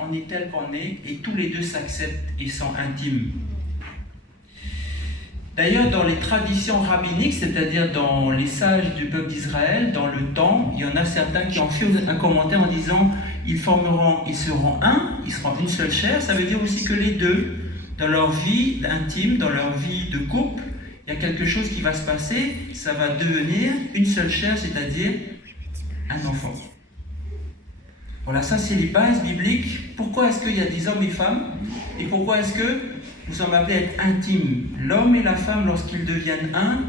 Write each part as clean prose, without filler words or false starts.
on est tel qu'on est, et tous les deux s'acceptent et sont intimes. D'ailleurs, dans les traditions rabbiniques, c'est-à-dire dans les sages du peuple d'Israël, dans le temps, il y en a certains qui ont fait un commentaire en disant ils seront un, ils seront une seule chair. Ça veut dire aussi que les deux, dans leur vie intime, dans leur vie de couple, il y a quelque chose qui va se passer, ça va devenir une seule chair, c'est-à-dire un enfant. Voilà, ça c'est les bases bibliques. Pourquoi est-ce qu'il y a des hommes et femmes? Et pourquoi est-ce que nous sommes appelés à être intimes? L'homme et la femme, lorsqu'ils deviennent un,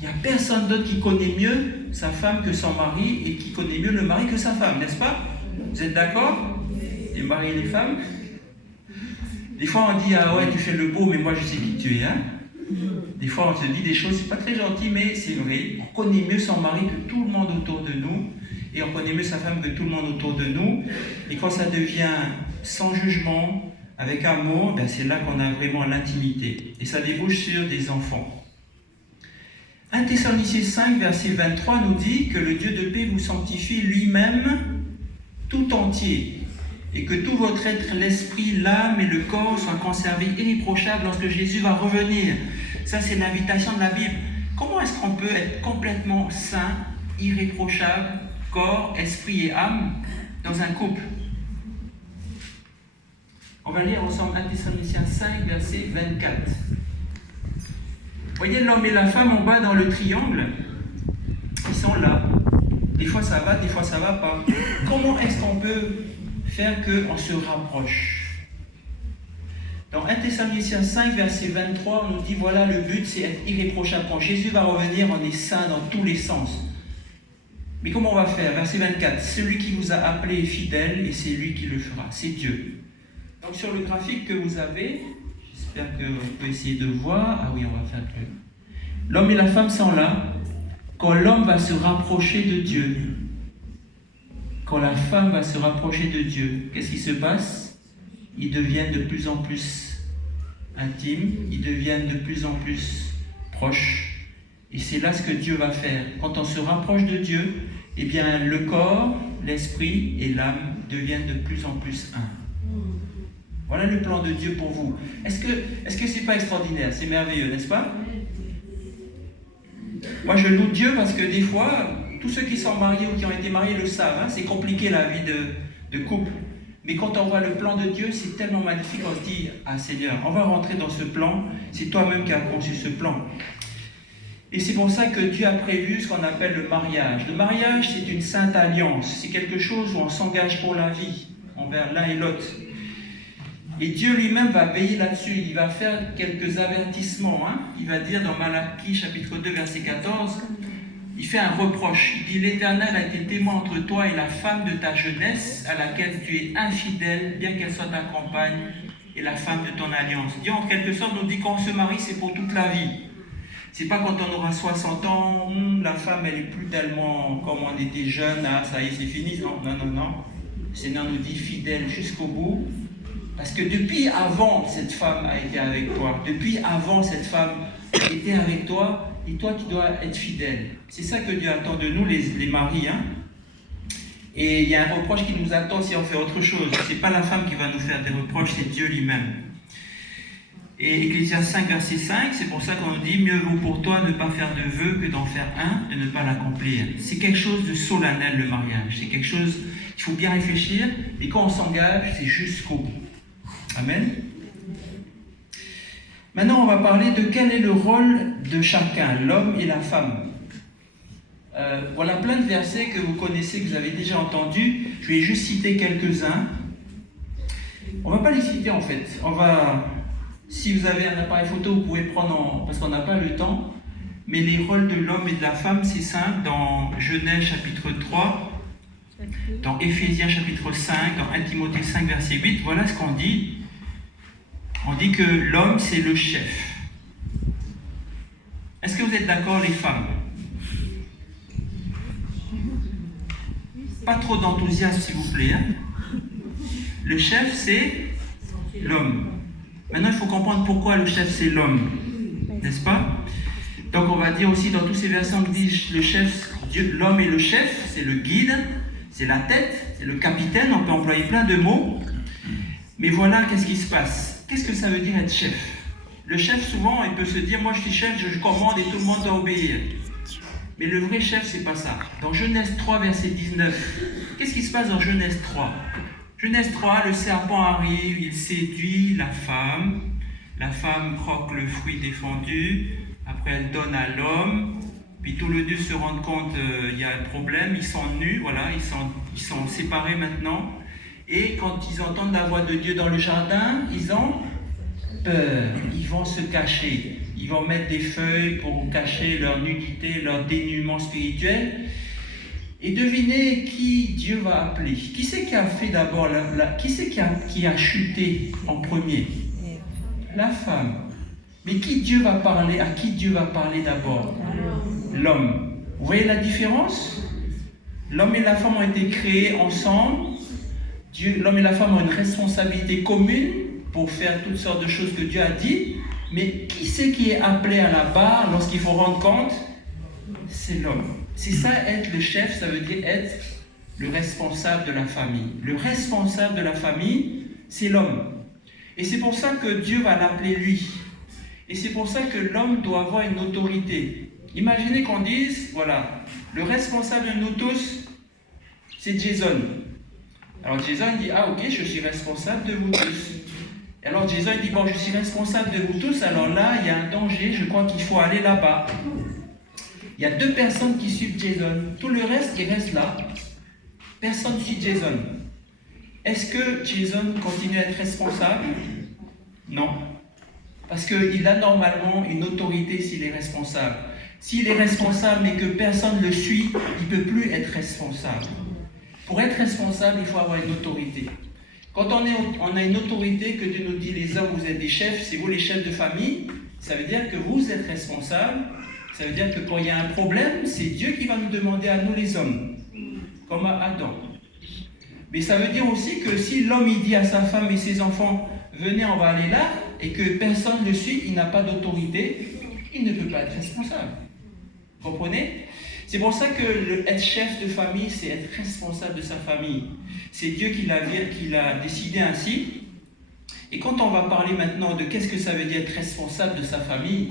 il n'y a personne d'autre qui connaît mieux sa femme que son mari et qui connaît mieux le mari que sa femme, n'est-ce pas? Vous êtes d'accord? Les maris et les femmes? Des fois on dit ah ouais tu fais le beau mais moi je sais qui tu es, hein? Des fois on se dit des choses, c'est pas très gentil mais c'est vrai. On connaît mieux son mari que tout le monde autour de nous et on connaît mieux sa femme que tout le monde autour de nous. Et quand ça devient sans jugement, avec amour, ben c'est là qu'on a vraiment l'intimité. Et ça débouche sur des enfants. 1 Thessaloniciens 5, verset 23 nous dit que le Dieu de paix vous sanctifie lui-même tout entier, et que tout votre être, l'esprit, l'âme et le corps soient conservés irréprochables lorsque Jésus va revenir. Ça, c'est l'invitation de la Bible. Comment est-ce qu'on peut être complètement saint, irréprochable, corps, esprit et âme, dans un couple? On va lire ensemble 1 Thessaloniciens 5, verset 24. Vous voyez l'homme et la femme en bas dans le triangle? Ils sont là. Des fois ça va, des fois ça va pas. Comment est-ce qu'on peut faire qu'on se rapproche? Dans 1 Thessaloniciens 5, verset 23, on nous dit voilà, le but c'est être irréprochable. Quand Jésus va revenir, on est saint dans tous les sens. Mais comment on va faire? Verset 24, celui qui vous a appelé est fidèle et c'est lui qui le fera. C'est Dieu. Donc sur le graphique que vous avez, j'espère qu'on peut essayer de voir. Ah oui, on va faire que l'homme et la femme sont là. Quand l'homme va se rapprocher de Dieu, quand la femme va se rapprocher de Dieu, qu'est-ce qui se passe? Ils deviennent de plus en plus intimes, ils deviennent de plus en plus proches. Et c'est là ce que Dieu va faire. Quand on se rapproche de Dieu, eh bien le corps, l'esprit et l'âme deviennent de plus en plus un. Voilà le plan de Dieu pour vous. Est-ce que c'est pas extraordinaire? C'est merveilleux, n'est-ce pas? Moi, je loue Dieu parce que des fois, tous ceux qui sont mariés ou qui ont été mariés le savent, hein, c'est compliqué la vie de couple. Mais quand on voit le plan de Dieu, c'est tellement magnifique, on se dit, ah Seigneur, on va rentrer dans ce plan, c'est toi-même qui as conçu ce plan. Et c'est pour ça que Dieu a prévu ce qu'on appelle le mariage. Le mariage, c'est une sainte alliance, c'est quelque chose où on s'engage pour la vie, envers l'un et l'autre. Et Dieu lui-même va veiller là-dessus, il va faire quelques avertissements. Hein. Il va dire dans Malachie chapitre 2 verset 14, il fait un reproche. Il dit l'Éternel a été témoin entre toi et la femme de ta jeunesse à laquelle tu es infidèle, bien qu'elle soit ta compagne et la femme de ton alliance. Dieu en quelque sorte nous dit quand on se marie c'est pour toute la vie. C'est pas quand on aura 60 ans, la femme elle est plus tellement comme on était jeune, ah, ça y est c'est fini. Non, non, non, non. Le Seigneur nous dit fidèle jusqu'au bout. Parce que depuis avant, cette femme a été avec toi. Depuis avant, cette femme était avec toi. Et toi, tu dois être fidèle. C'est ça que Dieu attend de nous, les maris. Hein? Et il y a un reproche qui nous attend si on fait autre chose. Ce n'est pas la femme qui va nous faire des reproches, c'est Dieu lui-même. Et Ecclésias 5, verset 5, c'est pour ça qu'on dit « Mieux vaut pour toi ne pas faire de vœux que d'en faire un, de ne pas l'accomplir. » C'est quelque chose de solennel, le mariage. C'est quelque chose, il faut bien réfléchir. Et quand on s'engage, c'est jusqu'au bout. Amen. Maintenant, on va parler de quel est le rôle de chacun, l'homme et la femme. Voilà plein de versets que vous connaissez, que vous avez déjà entendus. Je vais juste citer quelques-uns. On ne va pas les citer en fait. Si vous avez un appareil photo, vous pouvez prendre, parce qu'on n'a pas le temps. Mais les rôles de l'homme et de la femme, c'est simple. Dans Genèse chapitre 3, dans Éphésiens chapitre 5, dans 1 Timothée 5, verset 8, voilà ce qu'on dit. On dit que l'homme, c'est le chef. Est-ce que vous êtes d'accord, les femmes? Pas trop d'enthousiasme, s'il vous plaît. Hein? Le chef, c'est l'homme. Maintenant, il faut comprendre pourquoi le chef, c'est l'homme. N'est-ce pas? Donc, on va dire aussi, dans tous ces versets, on dit le chef, l'homme est le chef, c'est le guide, c'est la tête, c'est le capitaine, on peut employer plein de mots. Mais voilà, qu'est-ce qui se passe? Qu'est-ce que ça veut dire être chef? Le chef, souvent, il peut se dire, moi je suis chef, je commande et tout le monde doit obéir. Mais le vrai chef, c'est pas ça. Dans Genèse 3, verset 19, qu'est-ce qui se passe dans Genèse 3? Genèse 3, le serpent arrive, il séduit la femme croque le fruit défendu, après elle donne à l'homme, puis tous les deux se rendent compte il y a un problème, ils sont nus, voilà, ils sont séparés maintenant, et quand ils entendent la voix de Dieu dans le jardin, ils ont peur, ils vont se cacher, ils vont mettre des feuilles pour cacher leur nudité, leur dénuement spirituel. Et devinez qui Dieu va appeler. Qui c'est qui a fait d'abord qui c'est qui a chuté en premier? La femme. Mais qui Dieu va parler? À qui Dieu va parler d'abord? L'homme. Vous voyez la différence? L'homme et la femme ont été créés ensemble. L'homme et la femme ont une responsabilité commune pour faire toutes sortes de choses que Dieu a dit. Mais qui c'est qui est appelé à la barre lorsqu'il faut rendre compte? C'est l'homme. C'est ça, être le chef, ça veut dire être le responsable de la famille. Le responsable de la famille, c'est l'homme. Et c'est pour ça que Dieu va l'appeler lui. Et c'est pour ça que l'homme doit avoir une autorité. Imaginez qu'on dise, voilà, le responsable de nous tous, c'est Jason. Alors Jason dit, ah ok, je suis responsable de vous tous. Et alors Jason dit, bon, je suis responsable de vous tous, alors là, il y a un danger, je crois qu'il faut aller là-bas. Il y a 2 personnes qui suivent Jason. Tout le reste, il reste là. Personne ne suit Jason. Est-ce que Jason continue à être responsable? Non. Parce qu'il a normalement une autorité s'il est responsable. S'il est responsable mais que personne ne le suit, il ne peut plus être responsable. Pour être responsable, il faut avoir une autorité. Quand on a une autorité, que Dieu nous dit, les hommes, vous êtes des chefs, c'est vous les chefs de famille, ça veut dire que vous êtes responsables. Ça veut dire que quand il y a un problème, c'est Dieu qui va nous demander à nous les hommes, comme à Adam. Mais ça veut dire aussi que si l'homme il dit à sa femme et ses enfants, venez, on va aller là, et que personne ne le suit, il n'a pas d'autorité, il ne peut pas être responsable. Vous comprenez? C'est pour ça que être chef de famille, c'est être responsable de sa famille. C'est Dieu qui l'a décidé ainsi. Et quand on va parler maintenant de qu'est-ce que ça veut dire être responsable de sa famille,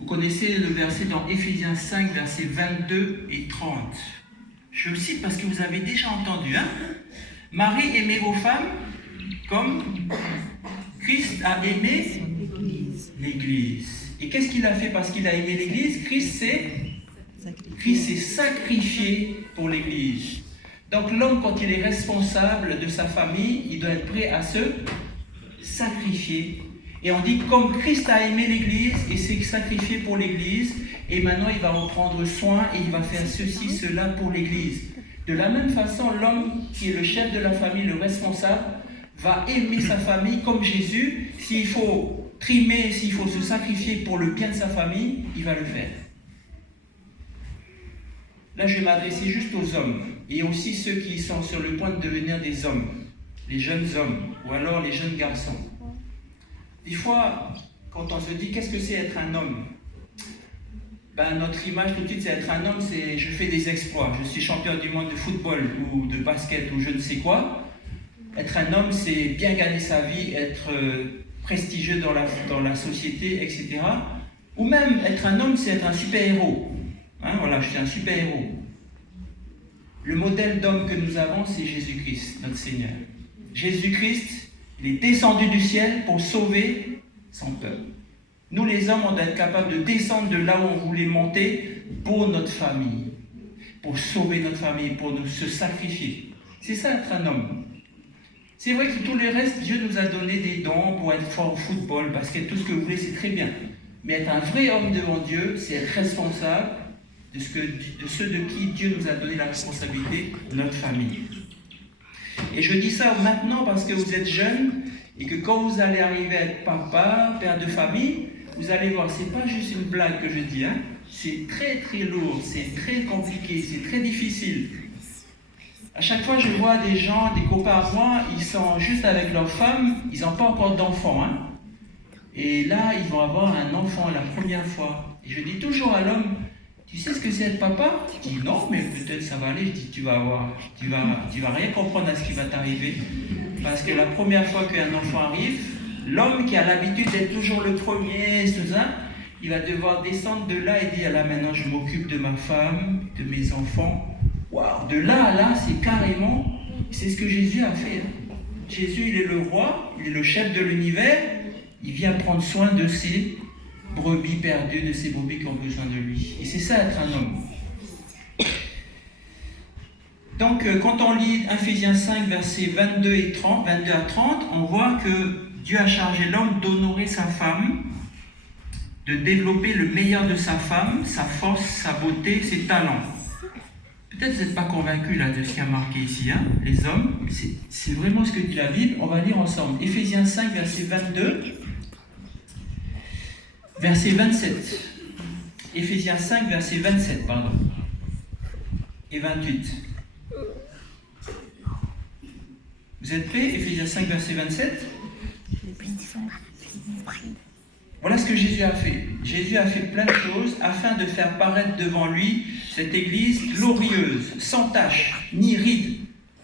vous connaissez le verset dans Éphésiens 5, versets 22 et 30. Je le cite parce que vous avez déjà entendu. Hein? Marie, aimez vos femmes comme Christ a aimé l'Église. Et qu'est-ce qu'il a fait parce qu'il a aimé l'Église? Christ s'est sacrifié pour l'Église. Donc l'homme, quand il est responsable de sa famille, il doit être prêt à se sacrifier. Et on dit comme Christ a aimé l'Église et s'est sacrifié pour l'Église, et maintenant il va en prendre soin et il va faire ceci, cela pour l'Église. De la même façon, l'homme qui est le chef de la famille, le responsable, va aimer sa famille comme Jésus. S'il faut trimer, s'il faut se sacrifier pour le bien de sa famille, il va le faire. Là, je vais m'adresser juste aux hommes et aussi ceux qui sont sur le point de devenir des hommes, les jeunes hommes ou alors les jeunes garçons. Des fois, quand on se dit qu'est-ce que c'est être un homme, notre image tout de suite c'est être un homme, c'est je fais des exploits, je suis champion du monde de football ou de basket ou je ne sais quoi. Être un homme, c'est bien gagner sa vie, être prestigieux dans la société, etc. Ou même être un homme, c'est être un super-héros. Hein, voilà, je suis un super-héros. Le modèle d'homme que nous avons, c'est Jésus-Christ, notre Seigneur. Jésus-Christ, il est descendu du ciel pour sauver son peuple. Nous, les hommes, on doit être capables de descendre de là où on voulait monter pour notre famille, pour sauver notre famille, pour se sacrifier. C'est ça, être un homme. C'est vrai que tout le reste, Dieu nous a donné des dons pour être fort au football, basket, tout ce que vous voulez, c'est très bien. Mais être un vrai homme devant Dieu, c'est être responsable de ceux de qui Dieu nous a donné la responsabilité, notre famille. Et je dis ça maintenant parce que vous êtes jeunes et que quand vous allez arriver à être papa, père de famille, vous allez voir, c'est pas juste une blague que je dis, hein. C'est très très lourd, c'est très compliqué, c'est très difficile. À chaque fois, je vois des gens, des copains à moi, ils sont juste avec leur femme, ils n'ont pas encore d'enfant, hein. Et là, ils vont avoir un enfant la première fois. Et je dis toujours à l'homme, Tu sais ce que c'est être papa? Je dis non, mais peut-être ça va aller. Je dis tu vas voir, tu vas rien comprendre à ce qui va t'arriver. Parce que la première fois qu'un enfant arrive, l'homme qui a l'habitude d'être toujours le premier, tout ça, il va devoir descendre de là et dire là maintenant je m'occupe de ma femme, de mes enfants. Waouh, de là à là, c'est carrément, c'est ce que Jésus a fait. Jésus, il est le roi, il est le chef de l'univers, il vient prendre soin de ses brebis perdues, de ces brebis qui ont besoin de lui. Et c'est ça être un homme. Donc, quand on lit Ephésiens 5, versets 22 à 30, on voit que Dieu a chargé l'homme d'honorer sa femme, de développer le meilleur de sa femme, sa force, sa beauté, ses talents. Peut-être que vous n'êtes pas convaincus là, de ce qui a marqué ici, hein, les hommes. C'est vraiment ce que dit la Bible. On va lire ensemble. Ephésiens 5, verset 22. Verset 27. Ephésiens 5, verset 27, pardon. Et 28. Vous êtes prêts? Ephésiens 5, verset 27. Voilà ce que Jésus a fait. Jésus a fait plein de choses afin de faire paraître devant lui cette église glorieuse, sans tache, ni ride,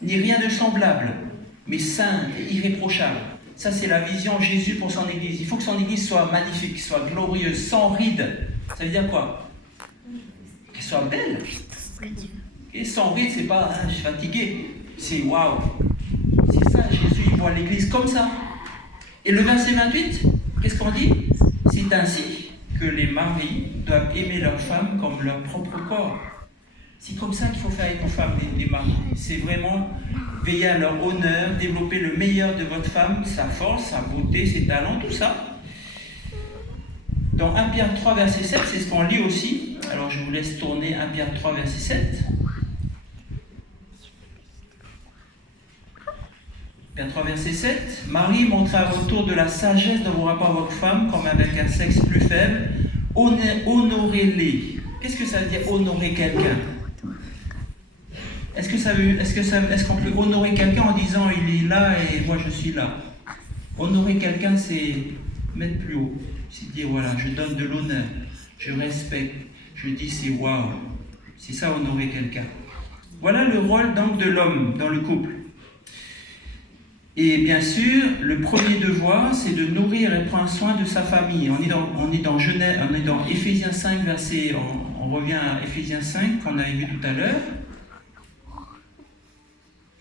ni rien de semblable, mais sainte et irréprochable. Ça, c'est la vision de Jésus pour son église. Il faut que son église soit magnifique, soit glorieuse, sans ride. Ça veut dire quoi? Qu'elle soit belle. Et sans ride, c'est pas je suis fatigué. C'est waouh. C'est ça, Jésus, il voit l'église comme ça. Et le verset 28, qu'est-ce qu'on dit? C'est ainsi que les maris doivent aimer leur femme comme leur propre corps. C'est comme ça qu'il faut faire avec nos femmes, les maris. C'est vraiment veiller à leur honneur, développer le meilleur de votre femme, sa force, sa beauté, ses talents, tout ça. Dans 1 Pierre 3, verset 7, c'est ce qu'on lit aussi. Alors je vous laisse tourner 1 Pierre 3, verset 7. 3 verset 7, Marie, montrez à votre tour de la sagesse dans vos rapports à votre femme, comme avec un sexe plus faible. Honorez-les. Qu'est-ce que ça veut dire honorer quelqu'un? Est-ce qu'on peut honorer quelqu'un en disant il est là et moi je suis là? Honorer quelqu'un, c'est mettre plus haut. C'est dire voilà, je donne de l'honneur, je respecte, je dis c'est waouh. C'est ça honorer quelqu'un. Voilà le rôle donc de l'homme dans le couple. Et bien sûr, le premier devoir, c'est de nourrir et prendre soin de sa famille. On est dans Ephésiens 5, verset, on revient à Ephésiens 5 qu'on avait vu tout à l'heure.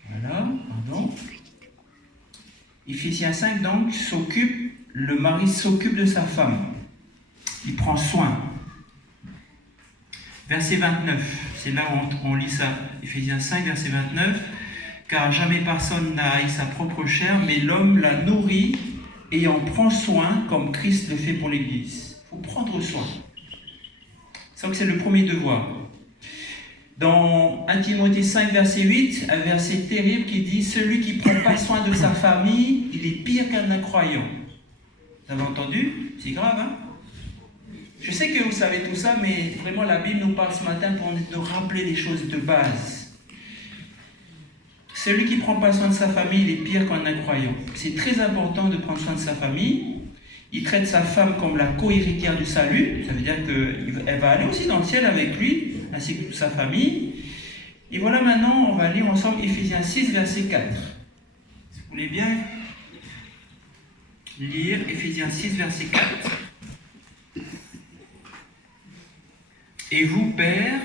Voilà, pardon. Ephésiens 5, donc, le mari s'occupe de sa femme. Il prend soin. Verset 29, c'est là où on lit ça. Ephésiens 5, verset 29. Car jamais personne n'a haï sa propre chair, mais l'homme la nourrit et en prend soin comme Christ le fait pour l'Église. Il faut prendre soin. C'est le premier devoir. Dans 1 Timothée 5, verset 8, un verset terrible qui dit « Celui qui ne prend pas soin de sa famille, il est pire qu'un incroyant. » Vous avez entendu? C'est grave, hein? Je sais que vous savez tout ça, mais vraiment la Bible nous parle ce matin pour nous rappeler les choses de base. Celui qui ne prend pas soin de sa famille, il est pire qu'un incroyant. C'est très important de prendre soin de sa famille. Il traite sa femme comme la co-héritière du salut. Ça veut dire qu'elle va aller aussi dans le ciel avec lui, ainsi que toute sa famille. Et voilà, maintenant, on va lire ensemble Ephésiens 6, verset 4. Si vous voulez bien lire Ephésiens 6, verset 4. Et vous, pères,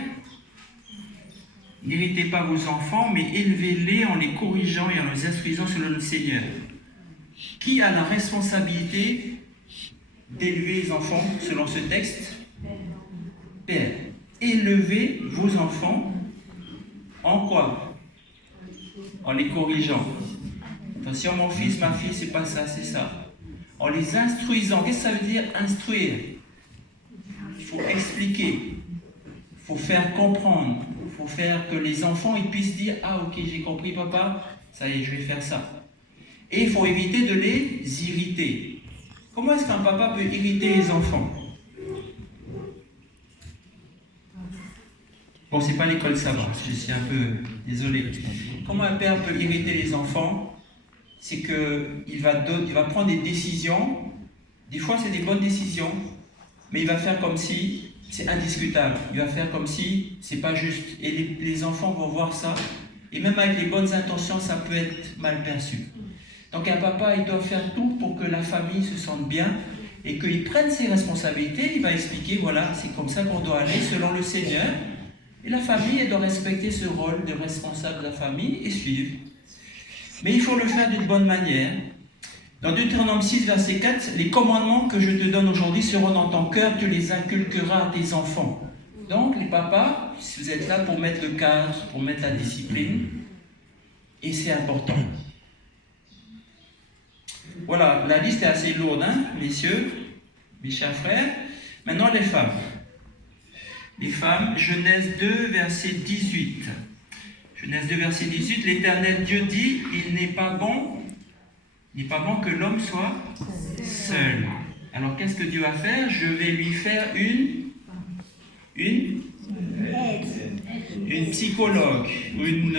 n'héritez pas vos enfants, mais élevez-les en les corrigeant et en les instruisant selon le Seigneur. Qui a la responsabilité d'élever les enfants selon ce texte? Père. Élevez vos enfants en quoi? En les corrigeant. Attention, mon fils, ma fille, c'est pas ça, c'est ça. En les instruisant. Qu'est-ce que ça veut dire instruire? Il faut expliquer. Il faut faire comprendre. Il faut faire que les enfants ils puissent dire « Ah ok, j'ai compris papa, ça y est, je vais faire ça. » Et il faut éviter de les irriter. Comment est-ce qu'un papa peut irriter les enfants? Bon, c'est pas l'école, ça va, je suis un peu désolé. Comment un père peut irriter les enfants? C'est qu'il va prendre des décisions. Des fois, c'est des bonnes décisions, mais il va faire comme si c'est indiscutable. Il va faire comme si c'est pas juste. Et les enfants vont voir ça. Et même avec les bonnes intentions, ça peut être mal perçu. Donc un papa, il doit faire tout pour que la famille se sente bien et qu'il prenne ses responsabilités. Il va expliquer, voilà, c'est comme ça qu'on doit aller selon le Seigneur. Et la famille, elle doit respecter ce rôle de responsable de la famille et suivre. Mais il faut le faire d'une bonne manière. Dans Deutéronome 6, verset 4, les commandements que je te donne aujourd'hui seront dans ton cœur, tu les inculqueras à tes enfants. Donc, les papas, vous êtes là pour mettre le cadre, pour mettre la discipline, et c'est important. Voilà, la liste est assez lourde, hein, messieurs, mes chers frères. Maintenant, les femmes. Les femmes, Genèse 2, verset 18. Genèse 2, verset 18, l'Éternel Dieu dit, il n'est pas bon que l'homme soit seul. Alors, qu'est-ce que Dieu va faire? Je vais lui faire une psychologue, une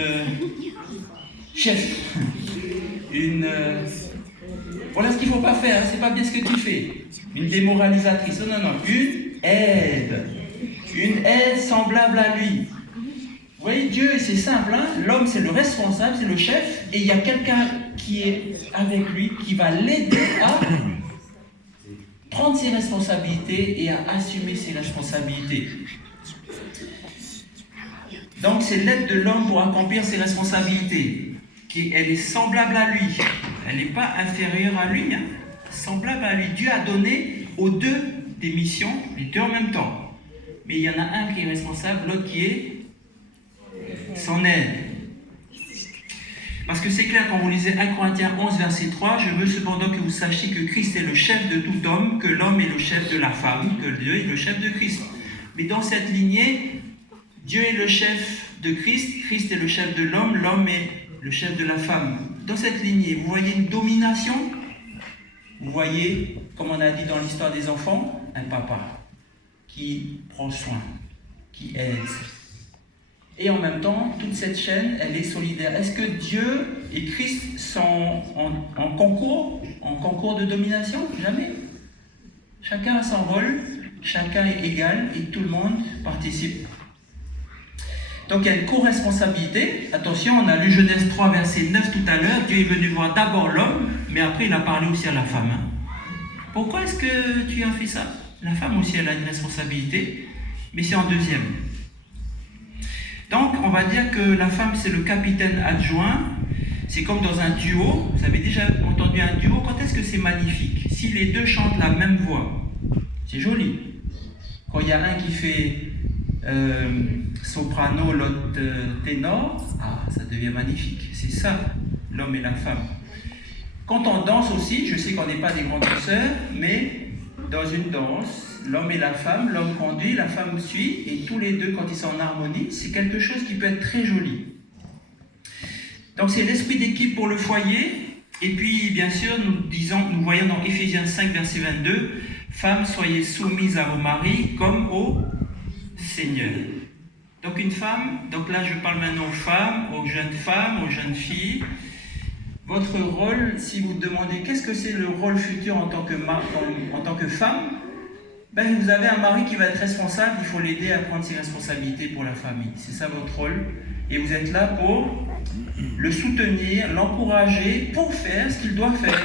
chef, voilà ce qu'il ne faut pas faire, hein, c'est pas bien ce que tu fais. Une démoralisatrice, non, une aide semblable à lui. Vous voyez, Dieu, c'est simple, hein? L'homme c'est le responsable, c'est le chef, et il y a quelqu'un qui est avec lui, qui va l'aider à prendre ses responsabilités et à assumer ses responsabilités. Donc c'est l'aide de l'homme pour accomplir ses responsabilités. Elle est semblable à lui. Elle n'est pas inférieure à lui, hein? Semblable à lui. Dieu a donné aux deux des missions, les deux en même temps. Mais il y en a un qui est responsable, l'autre qui est son aide. Parce que c'est clair, quand vous lisez 1 Corinthiens 11, verset 3, je veux cependant que vous sachiez que Christ est le chef de tout homme, que l'homme est le chef de la femme, que Dieu est le chef de Christ. Mais dans cette lignée, Dieu est le chef de Christ, Christ est le chef de l'homme, l'homme est le chef de la femme. Dans cette lignée, vous voyez une domination, vous voyez, comme on a dit dans l'histoire des enfants, un papa qui prend soin, qui aide. Et en même temps, toute cette chaîne, elle est solidaire. Est-ce que Dieu et Christ sont en concours de domination? Jamais. Chacun a son rôle, chacun est égal et tout le monde participe. Donc il y a une co-responsabilité. Attention, on a lu Genèse 3, verset 9 tout à l'heure. Dieu est venu voir d'abord l'homme, mais après il a parlé aussi à la femme. Pourquoi est-ce que tu as fait ça? La femme aussi, elle a une responsabilité, mais c'est en deuxième. Donc, on va dire que la femme, c'est le capitaine adjoint. C'est comme dans un duo. Vous avez déjà entendu un duo? Quand est-ce que c'est magnifique? Si les deux chantent la même voix, c'est joli. Quand il y a un qui fait soprano, l'autre ténor, ça devient magnifique. C'est ça, l'homme et la femme. Quand on danse aussi, je sais qu'on n'est pas des grands danseurs, mais dans une danse, l'homme et la femme, l'homme conduit, la femme suit, et tous les deux, quand ils sont en harmonie, c'est quelque chose qui peut être très joli. Donc c'est l'esprit d'équipe pour le foyer, et puis bien sûr, nous voyons dans Éphésiens 5, verset 22, « Femmes, soyez soumises à vos maris comme au Seigneur ». Donc une femme, donc là je parle maintenant aux jeunes filles. Votre rôle, si vous demandez qu'est-ce que c'est le rôle futur en tant que femme, ben vous avez un mari qui va être responsable, il faut l'aider à prendre ses responsabilités pour la famille. C'est ça votre rôle. Et vous êtes là pour le soutenir, l'encourager, pour faire ce qu'il doit faire.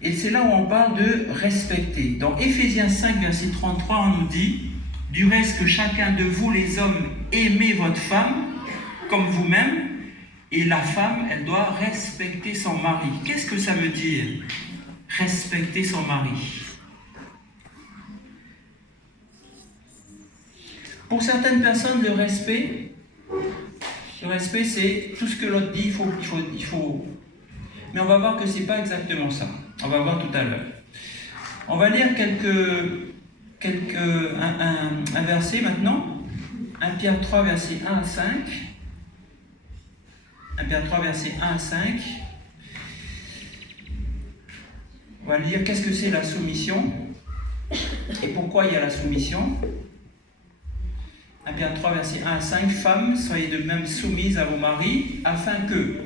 Et c'est là où on parle de respecter. Dans Éphésiens 5, verset 33, on nous dit « Du reste que chacun de vous, les hommes, aimez votre femme comme vous-même, et la femme, elle doit respecter son mari. » Qu'est-ce que ça veut dire, respecter son mari? Pour certaines personnes, le respect, c'est tout ce que l'autre dit, il faut. Mais on va voir que ce n'est pas exactement ça. On va voir tout à l'heure. On va lire un verset maintenant. 1 Pierre 3, verset 1 à 5. 1 Pierre 3, verset 1 à 5. On va lire qu'est-ce que c'est la soumission et pourquoi il y a la soumission. 1 Pierre 3, verset 1 à 5. Femmes, soyez de même soumises à vos maris, afin que,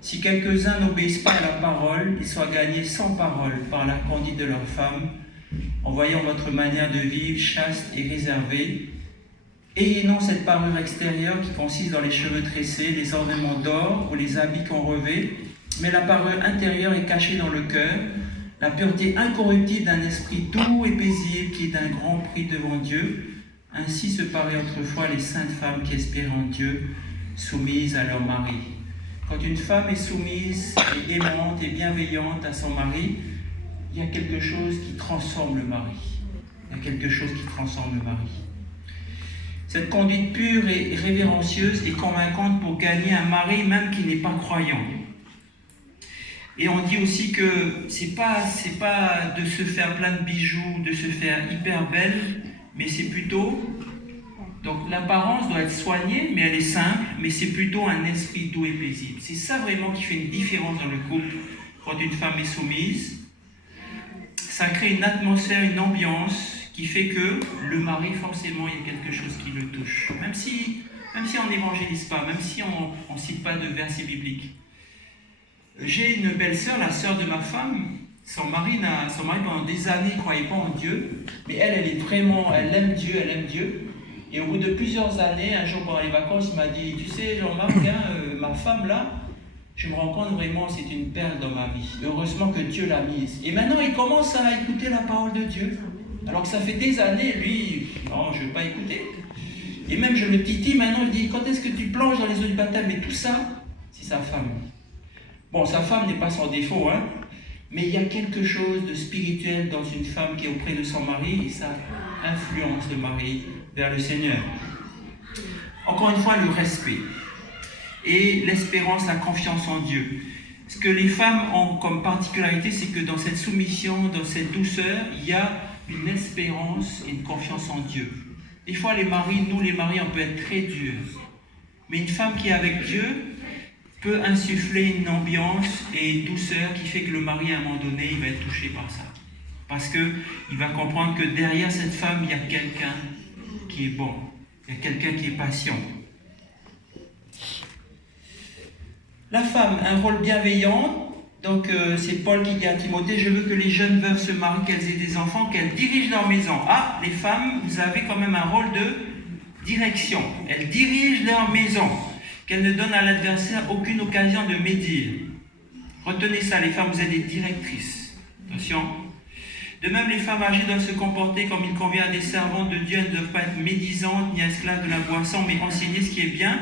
si quelques-uns n'obéissent pas à la parole, ils soient gagnés sans parole par la conduite de leur femme, en voyant votre manière de vivre chaste et réservée. Ayez non cette parure extérieure qui consiste dans les cheveux tressés, les ornements d'or ou les habits qu'on revêt, mais la parure intérieure est cachée dans le cœur, la pureté incorruptible d'un esprit doux et paisible qui est d'un grand prix devant Dieu. Ainsi se parlaient autrefois les saintes femmes qui espéraient en Dieu, soumises à leur mari. Quand une femme est soumise et aimante et bienveillante à son mari, il y a quelque chose qui transforme le mari. Il y a quelque chose qui transforme le mari. Cette conduite pure et révérencieuse est convaincante pour gagner un mari même qui n'est pas croyant. Et on dit aussi que c'est pas de se faire plein de bijoux, de se faire hyper belle, mais c'est plutôt... Donc l'apparence doit être soignée, mais elle est simple, mais c'est plutôt un esprit doux et paisible. C'est ça vraiment qui fait une différence dans le couple. Quand une femme est soumise, ça crée une atmosphère, une ambiance qui fait que le mari, forcément, il y a quelque chose qui le touche. Même si on n'évangélise pas, même si on ne cite pas de versets bibliques. J'ai une belle-sœur, la sœur de ma femme. Son mari pendant des années ne croyait pas en Dieu, mais elle aime Dieu. Et au bout de plusieurs années, un jour pendant les vacances, il m'a dit, tu sais Jean-Marc, ma femme là, je me rends compte vraiment, c'est une perle dans ma vie. Heureusement que Dieu l'a mise. Et maintenant, il commence à écouter la parole de Dieu. Alors que ça fait des années, lui, non, je ne veux pas écouter. Et même je le titille maintenant, je dis, quand est-ce que tu plonges dans les eaux du baptême? Mais tout ça, c'est sa femme. Bon, sa femme n'est pas sans défaut, hein. Mais il y a quelque chose de spirituel dans une femme qui est auprès de son mari et ça influence le mari vers le Seigneur. Encore une fois, le respect et l'espérance, la confiance en Dieu. Ce que les femmes ont comme particularité, c'est que dans cette soumission, dans cette douceur, il y a une espérance et une confiance en Dieu. Des fois, nous les maris, on peut être très durs. Mais une femme qui est avec Dieu peut insuffler une ambiance et une douceur qui fait que le mari, à un moment donné, il va être touché par ça. Parce qu'il va comprendre que derrière cette femme, il y a quelqu'un qui est bon. Il y a quelqu'un qui est patient. La femme, un rôle bienveillant. Donc, c'est Paul qui dit à Timothée, je veux que les jeunes veuves se marient, qu'elles aient des enfants, qu'elles dirigent leur maison. Ah, les femmes, vous avez quand même un rôle de direction. Elles dirigent leur maison. Qu'elles ne donnent à l'adversaire aucune occasion de médire. Retenez ça, les femmes, vous êtes des directrices. Attention. De même, les femmes âgées doivent se comporter comme il convient à des servantes de Dieu. Elles ne doivent pas être médisantes ni esclaves de la boisson, mais enseigner ce qui est bien.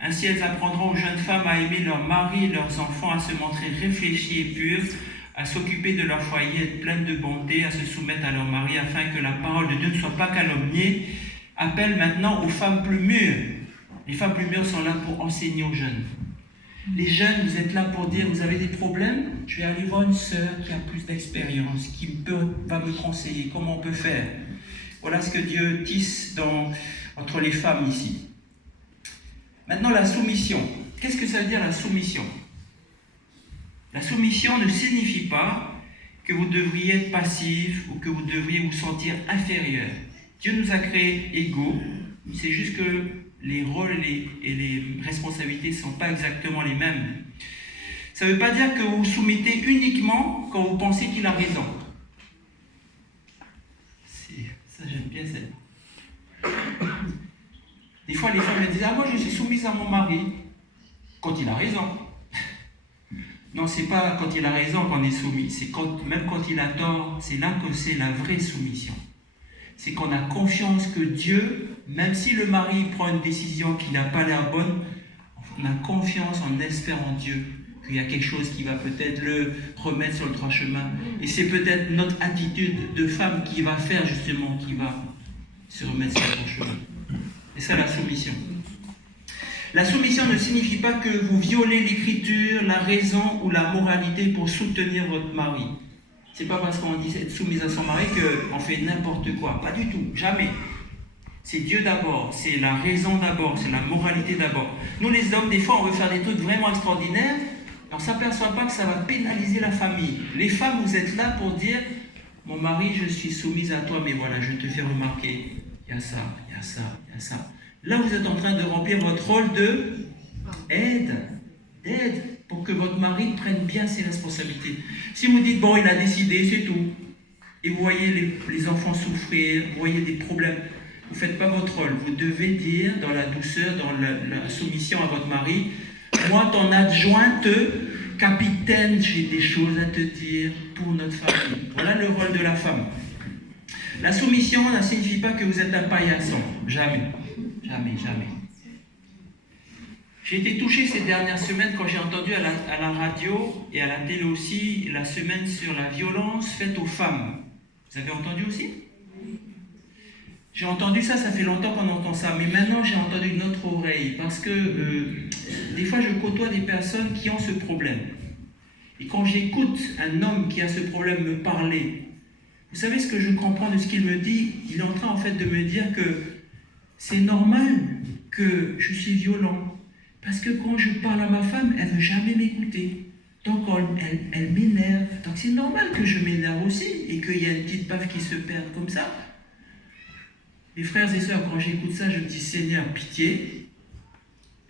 Ainsi, elles apprendront aux jeunes femmes à aimer leurs maris et leurs enfants, à se montrer réfléchies et pures, à s'occuper de leur foyer, à être pleines de bonté, à se soumettre à leur mari, afin que la parole de Dieu ne soit pas calomniée. Appelle maintenant aux femmes plus mûres. Les femmes plus mûres sont là pour enseigner aux jeunes. Les jeunes, vous êtes là pour dire, vous avez des problèmes? Je vais aller voir une sœur qui a plus d'expérience, qui va me conseiller comment on peut faire. Voilà ce que Dieu tisse entre les femmes ici. Maintenant, la soumission. Qu'est-ce que ça veut dire la soumission? La soumission ne signifie pas que vous devriez être passif ou que vous devriez vous sentir inférieur. Dieu nous a créés égaux, c'est juste que les rôles et les responsabilités ne sont pas exactement les mêmes. Ça ne veut pas dire que vous vous soumettez uniquement quand vous pensez qu'il a raison. Ça, j'aime bien ça. Des fois, les femmes elles disent « Ah, moi, je suis soumise à mon mari. » Quand il a raison. Non, c'est pas quand il a raison qu'on est soumis. C'est même quand il a tort, c'est là que c'est la vraie soumission. C'est qu'on a confiance que Dieu, même si le mari prend une décision qui n'a pas l'air bonne, on a confiance, on espère en Dieu qu'il y a quelque chose qui va peut-être le remettre sur le droit chemin. Et c'est peut-être notre attitude de femme qui va faire justement, qui va se remettre sur le droit chemin. Et ça, la soumission. La soumission ne signifie pas que vous violez l'écriture, la raison ou la moralité pour soutenir votre mari. C'est pas parce qu'on dit être soumise à son mari qu'on fait n'importe quoi. Pas du tout, jamais. C'est Dieu d'abord, c'est la raison d'abord, c'est la moralité d'abord. Nous les hommes, des fois, on veut faire des trucs vraiment extraordinaires, et on ne s'aperçoit pas que ça va pénaliser la famille. Les femmes, vous êtes là pour dire, mon mari, je suis soumise à toi, mais voilà, je te fais remarquer, il y a ça, il y a ça, il y a ça. Là, vous êtes en train de remplir votre rôle d'aide, pour que votre mari prenne bien ses responsabilités. Si vous dites, bon, il a décidé, c'est tout. et vous voyez les enfants souffrir, vous voyez des problèmes, vous ne faites pas votre rôle. Vous devez dire dans la douceur, dans la soumission à votre mari, moi, ton adjointe, capitaine, j'ai des choses à te dire pour notre famille. Voilà le rôle de la femme. La soumission ne signifie pas que vous êtes un paillasson. Jamais. Jamais, jamais. J'ai été touché ces dernières semaines quand j'ai entendu à la radio et à la télé aussi la semaine sur la violence faite aux femmes. Vous avez entendu aussi? J'ai entendu ça, ça fait longtemps qu'on entend ça, mais maintenant j'ai entendu une autre oreille, parce que des fois je côtoie des personnes qui ont ce problème. Et quand j'écoute un homme qui a ce problème me parler, vous savez ce que je comprends de ce qu'il me dit? Il est en train en fait de me dire que c'est normal que je suis violent, parce que quand je parle à ma femme, elle ne veut jamais m'écouter. Donc elle m'énerve. Donc c'est normal que je m'énerve aussi, et qu'il y a une petite baffe qui se perde comme ça. Mes frères et sœurs, quand j'écoute ça, je me dis, Seigneur, pitié,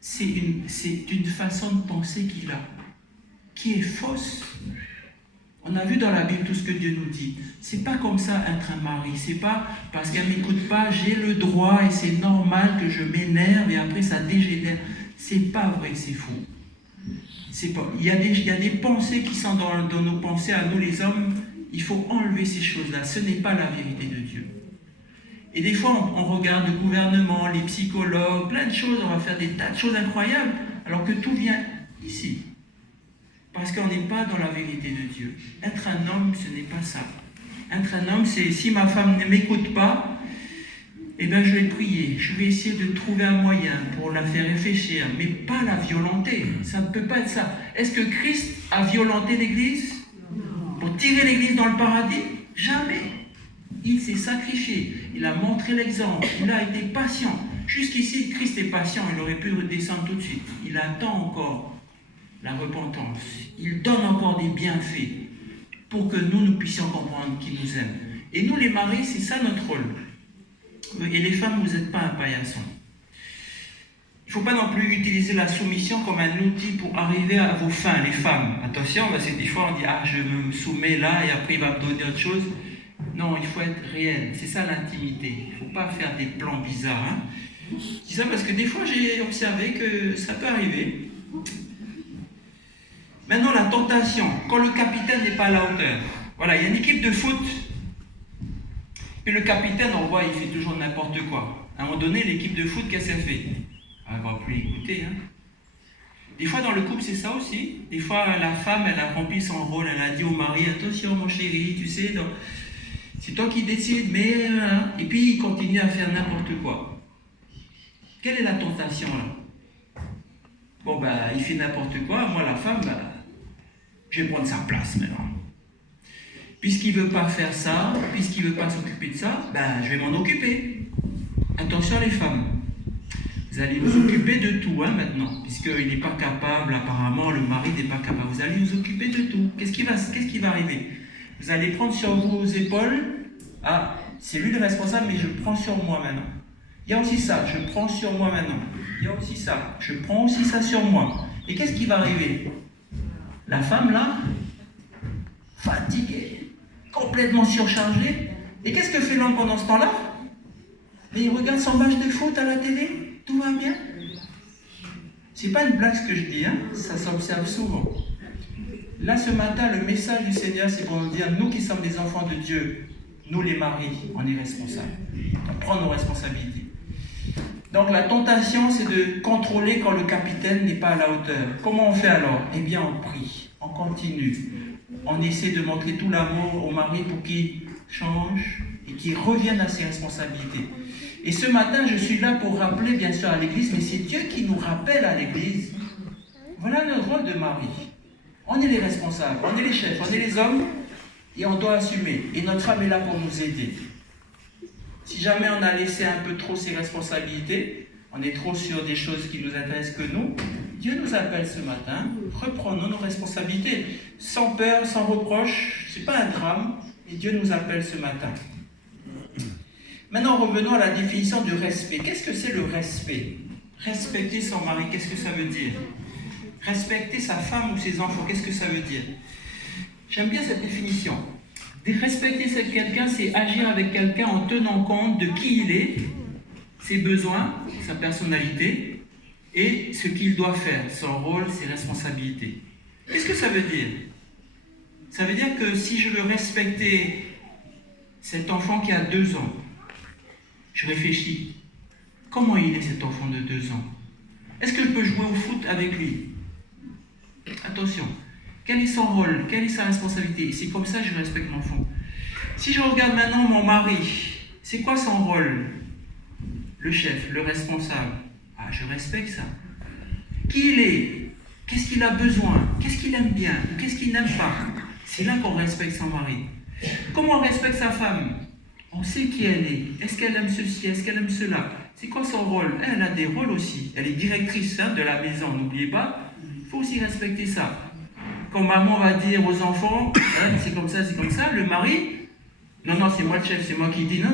c'est une façon de penser qu'il a, qui est fausse. On a vu dans la Bible tout ce que Dieu nous dit. C'est pas comme ça être un mari. C'est pas parce qu'elle m'écoute pas, j'ai le droit et c'est normal que je m'énerve et après ça dégénère. C'est pas vrai, c'est faux. C'est pas. Il y a des pensées qui sont dans nos pensées à nous les hommes. Il faut enlever ces choses-là. Ce n'est pas la vérité de Dieu. Et des fois, on regarde le gouvernement, les psychologues, plein de choses, on va faire des tas de choses incroyables, alors que tout vient ici. Parce qu'on n'est pas dans la vérité de Dieu. Être un homme, ce n'est pas ça. Être un homme, c'est si ma femme ne m'écoute pas, eh bien je vais prier, je vais essayer de trouver un moyen pour la faire réfléchir, mais pas la violenter. Ça ne peut pas être ça. Est-ce que Christ a violenté l'Église pour tirer l'Église dans le paradis? Jamais. Il s'est sacrifié, il a montré l'exemple, il a été patient. Jusqu'ici, Christ est patient, il aurait pu redescendre tout de suite. Il attend encore la repentance. Il donne encore des bienfaits pour que nous puissions comprendre qu'il nous aime. Et nous, les maris, c'est ça notre rôle. Et les femmes, vous n'êtes pas un paillasson. Il ne faut pas non plus utiliser la soumission comme un outil pour arriver à vos fins, les femmes. Attention, parce que des fois, on dit « Ah, je me soumets là, et après, il va me donner autre chose. » Non, il faut être réel. C'est ça l'intimité. Il ne faut pas faire des plans bizarres. Hein. Je dis ça parce que des fois, j'ai observé que ça peut arriver. Maintenant, la tentation. Quand le capitaine n'est pas à la hauteur. Voilà, il y a une équipe de foot. Et le capitaine, on voit, il fait toujours n'importe quoi. À un moment donné, l'équipe de foot, qu'est-ce qu'elle fait? Elle ne va plus écouter. Hein. Des fois, dans le couple, c'est ça aussi. Des fois, la femme, elle a rempli son rôle. Elle a dit au mari, attention, mon chéri, tu sais... Donc, c'est toi qui décides, mais... Et puis, il continue à faire n'importe quoi. Quelle est la tentation, là? Bon, ben, il fait n'importe quoi. Moi, la femme, ben, je vais prendre sa place, maintenant. Puisqu'il ne veut pas faire ça, puisqu'il ne veut pas s'occuper de ça, ben, je vais m'en occuper. Attention, les femmes. Vous allez vous occuper de tout, hein, maintenant. Puisqu'il n'est pas capable, apparemment, le mari n'est pas capable. Vous allez vous occuper de tout. Qu'est-ce qui va arriver? Vous allez prendre sur vos épaules, ah, c'est lui le responsable, mais je prends sur moi maintenant. Il y a aussi ça, je prends sur moi maintenant. Il y a aussi ça, je prends aussi ça sur moi. Et qu'est-ce qui va arriver? La femme là, fatiguée, complètement surchargée. Et qu'est-ce que fait l'homme pendant ce temps-là? Mais il regarde son match de foot à la télé, tout va bien. C'est pas une blague ce que je dis, hein? Ça s'observe souvent. Là, ce matin, le message du Seigneur, c'est pour nous dire, nous qui sommes des enfants de Dieu, nous les maris, on est responsables. On prend nos responsabilités. Donc la tentation, c'est de contrôler quand le capitaine n'est pas à la hauteur. Comment on fait alors? Eh bien, on prie, on continue. On essaie de montrer tout l'amour au mari pour qu'il change et qu'il revienne à ses responsabilités. Et ce matin, je suis là pour rappeler, bien sûr, à l'Église, mais c'est Dieu qui nous rappelle à l'Église. Voilà notre rôle de mari. On est les responsables, on est les chefs, on est les hommes et on doit assumer. Et notre femme est là pour nous aider. Si jamais on a laissé un peu trop ses responsabilités, on est trop sur des choses qui nous intéressent que nous, Dieu nous appelle ce matin, reprenons nos responsabilités, sans peur, sans reproche, ce n'est pas un drame, et Dieu nous appelle ce matin. Maintenant, revenons à la définition du respect. Qu'est-ce que c'est le respect? Respecter son mari, qu'est-ce que ça veut dire? Respecter sa femme ou ses enfants, qu'est-ce que ça veut dire? J'aime bien cette définition. Respecter quelqu'un, c'est agir avec quelqu'un en tenant compte de qui il est, ses besoins, sa personnalité et ce qu'il doit faire, son rôle, ses responsabilités. Qu'est-ce que ça veut dire? Ça veut dire que si je veux respecter cet enfant qui a 2 ans, je réfléchis, comment il est cet enfant de 2 ans? Est-ce que je peux jouer au foot avec lui? Attention, quel est son rôle? Quelle est sa responsabilité? Et c'est comme ça que je respecte l'enfant. Si je regarde maintenant mon mari, c'est quoi son rôle? Le chef, le responsable. Ah, je respecte ça. Qui il est? Qu'est-ce qu'il a besoin? Qu'est-ce qu'il aime bien? Ou qu'est-ce qu'il n'aime pas? C'est là qu'on respecte son mari. Comment on respecte sa femme? On sait qui elle est. Est-ce qu'elle aime ceci? Est-ce qu'elle aime cela? C'est quoi son rôle? Elle a des rôles aussi. Elle est directrice de la maison, n'oubliez pas. Il faut aussi respecter ça. Quand maman va dire aux enfants, c'est comme ça, le mari, non, c'est moi le chef, c'est moi qui dis, non,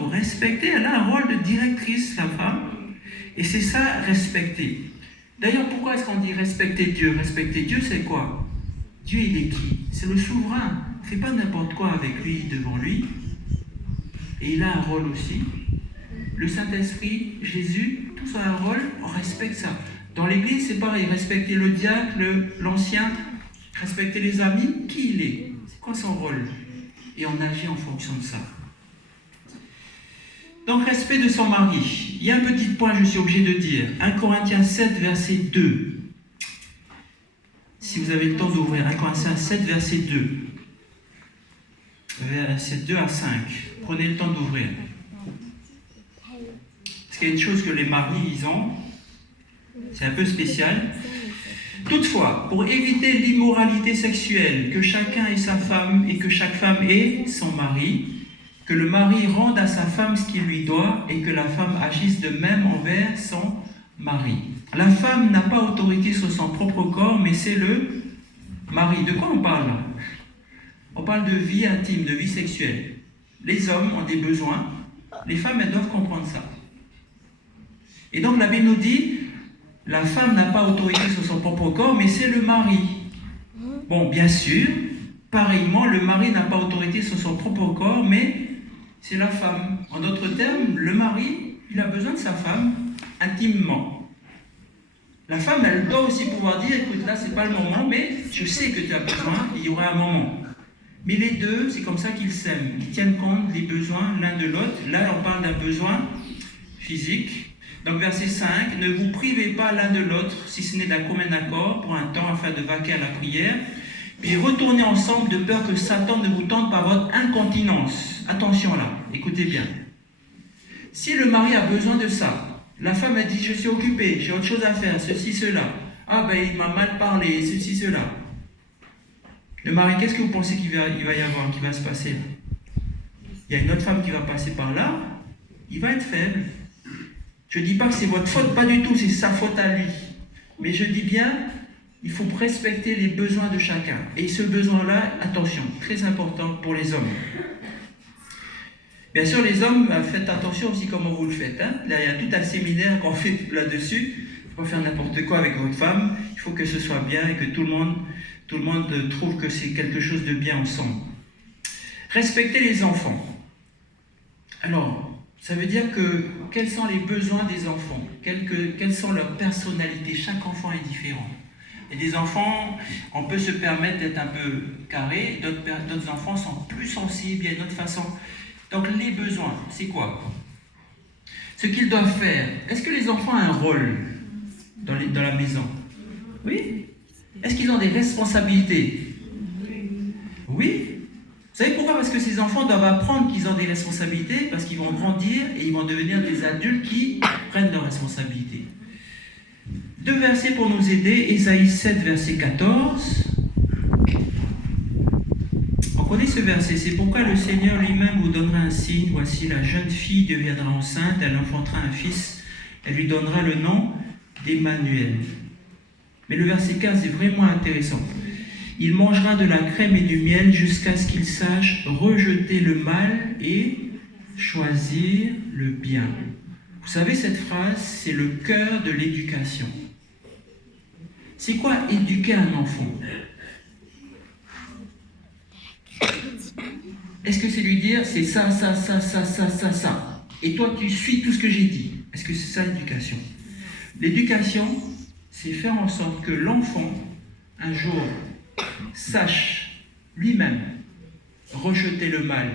vous respectez, elle a un rôle de directrice, la femme. Et c'est ça, respecter. D'ailleurs, pourquoi est-ce qu'on dit respecter Dieu? Respecter Dieu, c'est quoi? Dieu, il est qui? C'est le souverain. On ne fait pas n'importe quoi avec lui, devant lui. Et il a un rôle aussi. Le Saint-Esprit, Jésus, tous ont un rôle, on respecte ça. Dans l'église, c'est pareil, respecter le diacre, l'ancien, respecter les amis, qui il est? C'est quoi son rôle? Et on agit en fonction de ça. Donc, respect de son mari. Il y a un petit point, je suis obligé de dire. 1 Corinthiens 7, verset 2. Si vous avez le temps d'ouvrir, 1 Corinthiens 7, verset 2. Verset 2 à 5. Prenez le temps d'ouvrir. Parce qu'il y a une chose que les maris, ils ont, c'est un peu spécial. Toutefois, pour éviter l'immoralité sexuelle, que chacun ait sa femme et que chaque femme ait son mari, que le mari rende à sa femme ce qu'il lui doit et que la femme agisse de même envers son mari. La femme n'a pas autorité sur son propre corps, mais c'est le mari. De quoi on parle là? On parle de vie intime, de vie sexuelle. Les hommes ont des besoins, les femmes, elles doivent comprendre ça. Et donc la Bible nous dit, la femme n'a pas autorité sur son propre corps, mais c'est le mari. Bon, bien sûr, pareillement, le mari n'a pas autorité sur son propre corps, mais c'est la femme. En d'autres termes, le mari, il a besoin de sa femme intimement. La femme, elle doit aussi pouvoir dire, écoute, là, c'est pas le moment, mais je sais que tu as besoin, il y aura un moment. Mais les deux, c'est comme ça qu'ils s'aiment. Ils tiennent compte des besoins l'un de l'autre. Là, on parle d'un besoin physique. Donc, verset 5, « Ne vous privez pas l'un de l'autre, si ce n'est d'un commun accord, pour un temps, afin de vaquer à la prière. Puis retournez ensemble de peur que Satan ne vous tente par votre incontinence. » Attention là, écoutez bien. Si le mari a besoin de ça, la femme a dit, je suis occupée, j'ai autre chose à faire, ceci, cela. Ah ben, il m'a mal parlé, ceci, cela. Le mari, qu'est-ce que vous pensez qu'il va y avoir, qui va se passer là? Il y a une autre femme qui va passer par là, il va être faible. Je ne dis pas que c'est votre faute, pas du tout, c'est sa faute à lui. Mais je dis bien, il faut respecter les besoins de chacun. Et ce besoin-là, attention, très important pour les hommes. Bien sûr, les hommes, faites attention aussi comment vous le faites. Hein. Là, il y a tout un séminaire qu'on fait là-dessus. Il ne faut pas faire n'importe quoi avec votre femme. Il faut que ce soit bien et que tout le monde trouve que c'est quelque chose de bien ensemble. Respecter les enfants. Alors, ça veut dire que quels sont les besoins des enfants? Quelles sont leurs personnalités? Chaque enfant est différent. Et des enfants, on peut se permettre d'être un peu carré, d'autres enfants sont plus sensibles, il y a une autre façon. Donc les besoins, c'est quoi? Ce qu'ils doivent faire. Est-ce que les enfants ont un rôle dans la maison? Oui. Est-ce qu'ils ont des responsabilités? Oui. Vous savez pourquoi? Parce que ces enfants doivent apprendre qu'ils ont des responsabilités, parce qu'ils vont grandir et ils vont devenir des adultes qui prennent leurs responsabilités. 2 versets pour nous aider. Ésaïe 7, verset 14. On connaît ce verset. C'est pourquoi le Seigneur lui-même vous donnera un signe. Voici, la jeune fille deviendra enceinte, elle enfantera un fils. Elle lui donnera le nom d'Emmanuel. Mais le verset 15 est vraiment intéressant. Il mangera de la crème et du miel jusqu'à ce qu'il sache rejeter le mal et choisir le bien. Vous savez, cette phrase, c'est le cœur de l'éducation. C'est quoi éduquer un enfant? Est-ce que c'est lui dire, c'est ça, ça, ça, ça, ça, ça, ça. Et toi, tu suis tout ce que j'ai dit. Est-ce que c'est ça l'éducation? L'éducation, c'est faire en sorte que l'enfant, un jour, sache lui-même rejeter le mal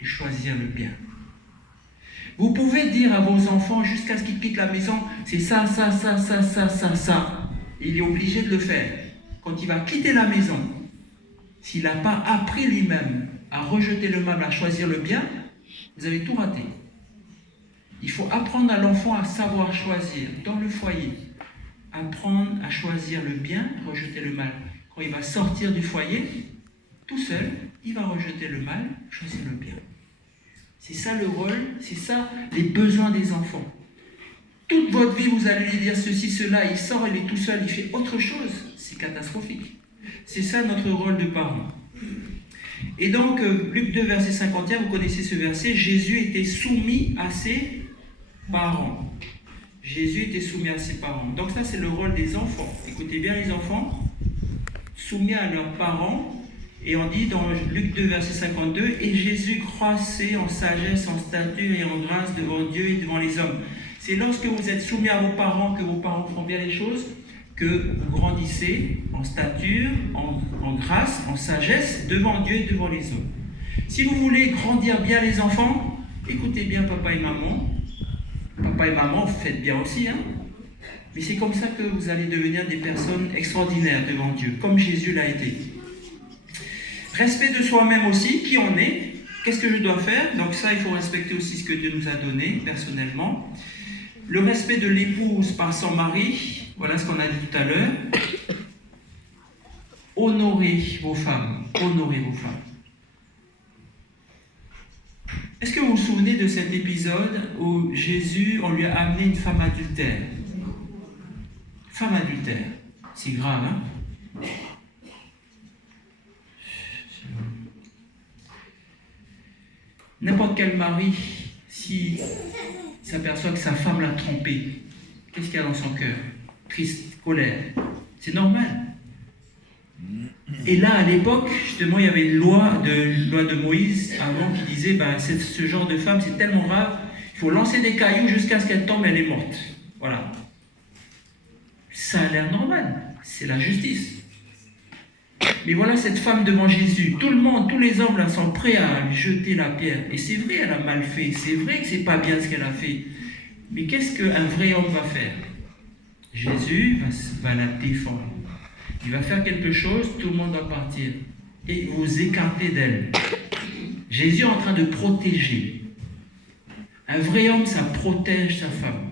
et choisir le bien. Vous pouvez dire à vos enfants, jusqu'à ce qu'ils quittent la maison, c'est ça, ça, ça, ça, ça, ça, ça. Il est obligé de le faire. Quand il va quitter la maison, s'il n'a pas appris lui-même à rejeter le mal, à choisir le bien, vous avez tout raté. Il faut apprendre à l'enfant à savoir choisir dans le foyer. Apprendre à choisir le bien, rejeter le mal. Quand il va sortir du foyer, tout seul, il va rejeter le mal, choisir le bien. C'est ça le rôle, c'est ça les besoins des enfants. Toute votre vie, vous allez lui dire ceci, cela, il sort, il est tout seul, il fait autre chose. C'est catastrophique. C'est ça notre rôle de parent. Et donc, Luc 2, verset 51, vous connaissez ce verset, Jésus était soumis à ses parents. Jésus était soumis à ses parents. Donc ça, c'est le rôle des enfants. Écoutez bien les enfants, soumis à leurs parents. Et on dit dans Luc 2, verset 52, « Et Jésus croissait en sagesse, en stature et en grâce devant Dieu et devant les hommes. » C'est lorsque vous êtes soumis à vos parents, que vos parents font bien les choses, que vous grandissez en stature, en grâce, en sagesse, devant Dieu et devant les hommes. Si vous voulez grandir bien les enfants, écoutez bien papa et maman. Papa et maman, vous faites bien aussi, hein? Mais c'est comme ça que vous allez devenir des personnes extraordinaires devant Dieu, comme Jésus l'a été. Respect de soi-même aussi, qui on est, qu'est-ce que je dois faire? Donc ça, il faut respecter aussi ce que Dieu nous a donné, personnellement. Le respect de l'épouse par son mari, voilà ce qu'on a dit tout à l'heure. Honorez vos femmes, honorez vos femmes. Est-ce que vous vous souvenez de cet épisode où Jésus, on lui a amené une femme adultère? Femme adultère, c'est grave, hein? N'importe quel mari, s'il s'aperçoit que sa femme l'a trompé, qu'est-ce qu'il y a dans son cœur? Triste, colère. C'est normal. Et là, à l'époque, justement, il y avait une loi de Moïse avant qui disait ce genre de femme, c'est tellement grave, il faut lancer des cailloux jusqu'à ce qu'elle tombe et elle est morte. Voilà. Ça a l'air normal. C'est la justice. Mais voilà cette femme devant Jésus. Tout le monde, tous les hommes là sont prêts à lui jeter la pierre. Et c'est vrai, elle a mal fait. C'est vrai que c'est pas bien ce qu'elle a fait. Mais qu'est-ce qu'un vrai homme va faire? Jésus va la défendre. Il va faire quelque chose, tout le monde va partir. Et vous écartez d'elle. Jésus est en train de protéger. Un vrai homme, ça protège sa femme.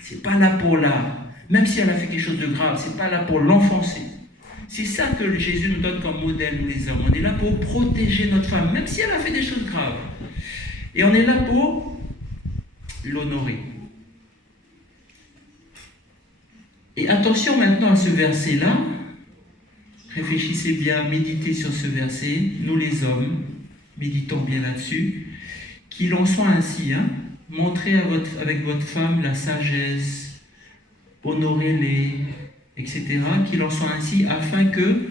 C'est pas là pour même si elle a fait quelque chose de grave, c'est pas là pour l'enfoncer. C'est ça que Jésus nous donne comme modèle, nous les hommes. On est là pour protéger notre femme, même si elle a fait des choses graves. Et on est là pour l'honorer. Et attention maintenant à ce verset-là. Réfléchissez bien, méditez sur ce verset. Nous les hommes, méditons bien là-dessus. Qu'il en soit ainsi, hein. Montrez avec votre femme la sagesse, honorez-les, etc. Qu'il en soit ainsi afin que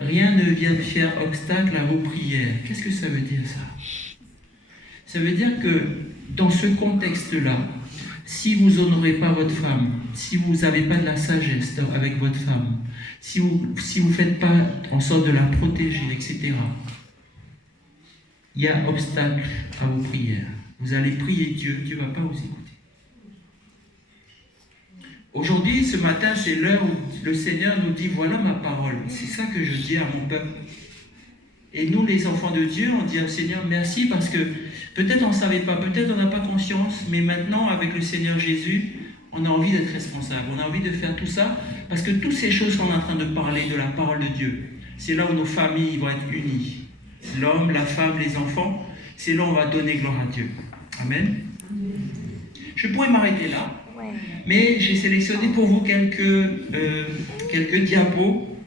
rien ne vienne faire obstacle à vos prières. Qu'est-ce que ça veut dire ça? Ça veue dire que dans ce contexte-là, si vous n'honorez pas votre femme, si vous n'avez pas de la sagesse avec votre femme, si vous ne faites pas en sorte de la protéger, etc., il y a obstacle à vos prières. Vous allez prier Dieu, Dieu ne va pas vous écouter. Aujourd'hui, ce matin, c'est l'heure où le Seigneur nous dit, voilà ma parole. C'est ça que je dis à mon peuple. Et nous, les enfants de Dieu, on dit au Seigneur, merci, parce que peut-être on ne savait pas, peut-être on n'a pas conscience, mais maintenant, avec le Seigneur Jésus, on a envie d'être responsable. On a envie de faire tout ça, parce que toutes ces choses qu'on est en train de parler de la parole de Dieu, c'est là où nos familles vont être unies. L'homme, la femme, les enfants, c'est là où on va donner gloire à Dieu. Amen. Je pourrais m'arrêter là. Mais j'ai sélectionné pour vous quelques diapos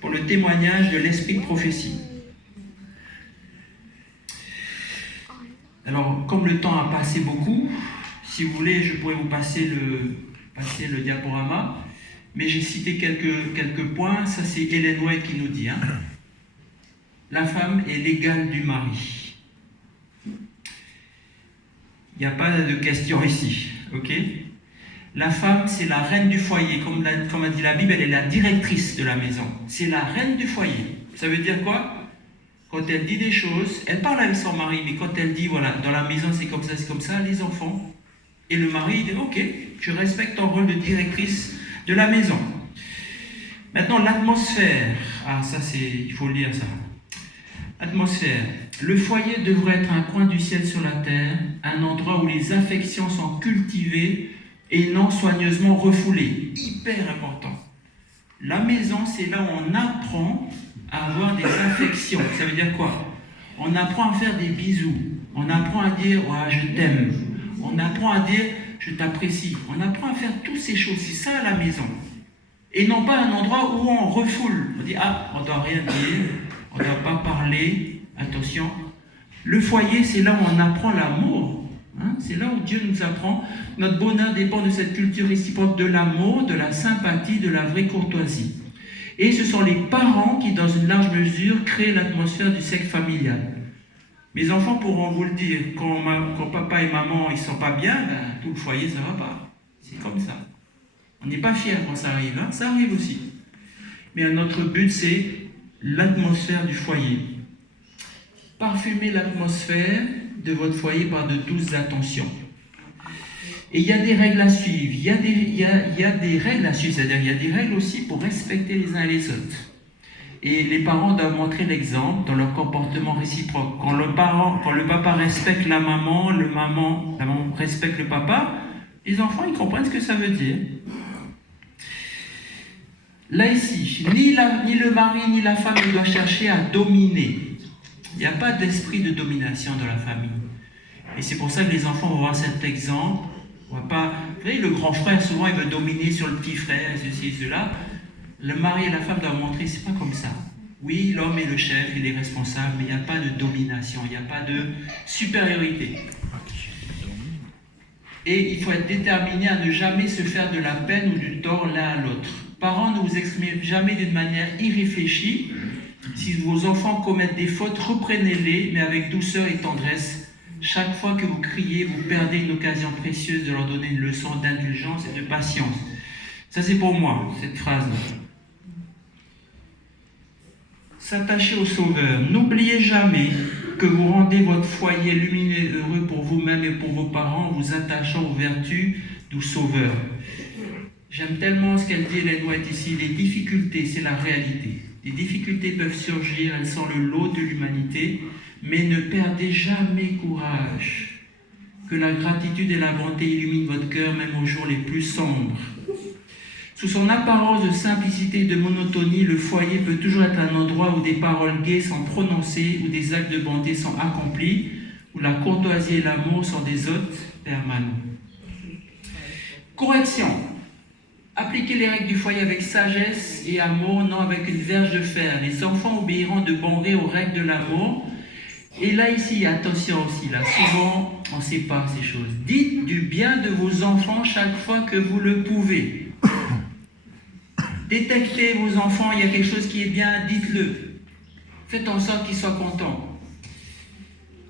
pour le témoignage de l'esprit de prophétie. Alors, comme le temps a passé beaucoup, si vous voulez, je pourrais vous passer le diaporama, mais j'ai cité quelques points. Ça, c'est Ellen White qui nous dit, hein, la femme est l'égale du mari. Il n'y a pas de question ici, ok? La femme, c'est la reine du foyer. Comme a dit la Bible, elle est la directrice de la maison. C'est la reine du foyer. Ça veut dire quoi? Quand elle dit des choses, elle parle avec son mari, mais quand elle dit, voilà, dans la maison c'est comme ça, les enfants, et le mari, il dit, ok, je respecte ton rôle de directrice de la maison. Maintenant, l'atmosphère. Ah, ça c'est, il faut lire ça. Atmosphère. Le foyer devrait être un coin du ciel sur la terre, un endroit où les affections sont cultivées et non soigneusement refoulées. Hyper important. La maison, c'est là où on apprend à avoir des affections. Ça veut dire quoi? On apprend à faire des bisous. On apprend à dire oh, je t'aime. On apprend à dire je t'apprécie. On apprend à faire toutes ces choses. C'est ça la maison. Et non pas un endroit où on refoule. On dit ah, on ne doit rien dire, on ne doit pas parler. Attention. Le foyer, c'est là où on apprend l'amour. Hein? C'est là où Dieu nous apprend. Notre bonheur dépend de cette culture réciproque de l'amour, de la sympathie, de la vraie courtoisie. Et ce sont les parents qui, dans une large mesure, créent l'atmosphère du cercle familial. Mes enfants pourront vous le dire, quand papa et maman ne sont pas bien, ben, tout le foyer, ça ne va pas. C'est comme ça. On n'est pas fiers quand ça arrive, hein? Ça arrive aussi. Mais notre but, c'est l'atmosphère du foyer. Parfumez l'atmosphère de votre foyer par de douces attentions. Et il y a des règles à suivre, il y a des règles à suivre, c'est-à-dire il y a des règles aussi pour respecter les uns et les autres. Et les parents doivent montrer l'exemple dans leur comportement réciproque. Quand le papa respecte la maman respecte le papa, les enfants ils comprennent ce que ça veut dire. Là ici, ni le mari ni la femme ne doivent chercher à dominer. Il n'y a pas d'esprit de domination dans la famille. Et c'est pour ça que les enfants vont voir cet exemple. On va pas, vous voyez, le grand frère, souvent, il veut dominer sur le petit frère, ceci, cela. Le mari et la femme doivent montrer, c'est pas comme ça. Oui, l'homme est le chef, il est responsable, mais il n'y a pas de domination, il n'y a pas de supériorité. Et il faut être déterminé à ne jamais se faire de la peine ou du tort l'un à l'autre. Parents, ne vous exprimez jamais d'une manière irréfléchie. Si vos enfants commettent des fautes, reprenez-les, mais avec douceur et tendresse. Chaque fois que vous criez, vous perdez une occasion précieuse de leur donner une leçon d'indulgence et de patience. Ça, c'est pour moi, cette phrase-là. S'attacher au Sauveur. N'oubliez jamais que vous rendez votre foyer lumineux et heureux pour vous-même et pour vos parents en vous attachant aux vertus du Sauveur. J'aime tellement ce qu'elle dit, Ellen White, ici. Les difficultés, c'est la réalité. Les difficultés peuvent surgir, elles sont le lot de l'humanité, mais ne perdez jamais courage. Que la gratitude et la bonté illuminent votre cœur, même aux jours les plus sombres. Sous son apparence de simplicité et de monotonie, le foyer peut toujours être un endroit où des paroles gaies sont prononcées, où des actes de bonté sont accomplis, où la courtoisie et l'amour sont des hôtes permanents. Correction. Appliquez les règles du foyer avec sagesse et amour, non avec une verge de fer. Les enfants obéiront de bon gré aux règles de l'amour. Et là, ici, attention aussi, là, souvent, on ne sait pas ces choses. Dites du bien de vos enfants chaque fois que vous le pouvez. Détectez vos enfants, il y a quelque chose qui est bien, dites-le. Faites en sorte qu'ils soient contents.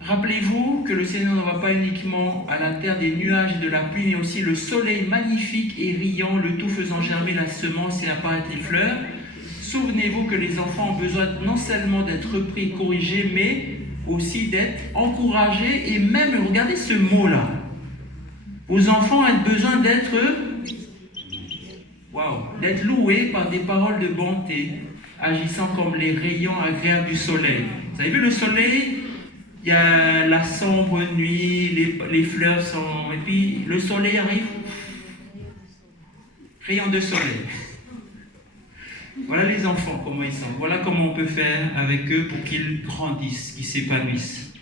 Rappelez-vous que le Seigneur n'envoie pas uniquement à la terre des nuages et de la pluie, mais aussi le soleil magnifique et riant, le tout faisant germer la semence et apparaître les fleurs. Souvenez-vous que les enfants ont besoin non seulement d'être repris et corrigés, mais aussi d'être encouragés et même, regardez ce mot-là, vos enfants ont besoin d'être loués par des paroles de bonté, agissant comme les rayons agréables du soleil. Vous avez vu le soleil? Il y a la sombre nuit, les fleurs sont... Et puis le soleil arrive, rayon de soleil. Voilà les enfants, comment ils sont. Voilà comment on peut faire avec eux pour qu'ils grandissent, qu'ils s'épanouissent.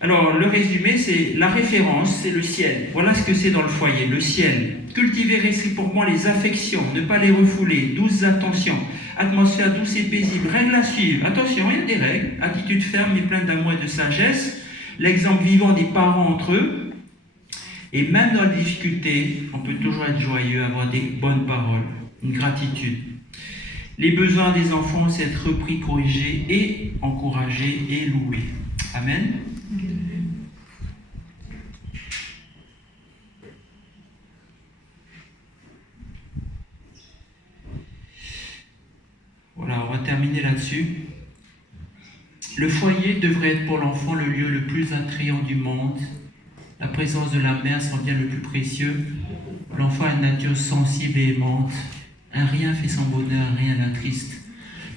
Alors, le résumé, c'est la référence, c'est le ciel. Voilà ce que c'est dans le foyer, le ciel. Cultiver réciproquement les affections, ne pas les refouler, douces attentions, atmosphère douce et paisible, règles à suivre. Attention, il y a des règles, attitude ferme mais pleine d'amour et de sagesse, l'exemple vivant des parents entre eux. Et même dans les difficultés, on peut toujours être joyeux, avoir des bonnes paroles, une gratitude. Les besoins des enfants, c'est être repris, corrigé et encouragé et loué. Amen. va terminer là-dessus. Le foyer devrait être pour l'enfant le lieu le plus attrayant du monde. La présence de la mère s'en vient le plus précieux. L'enfant a une nature sensible et aimante. Un rien fait son bonheur, rien l'attriste.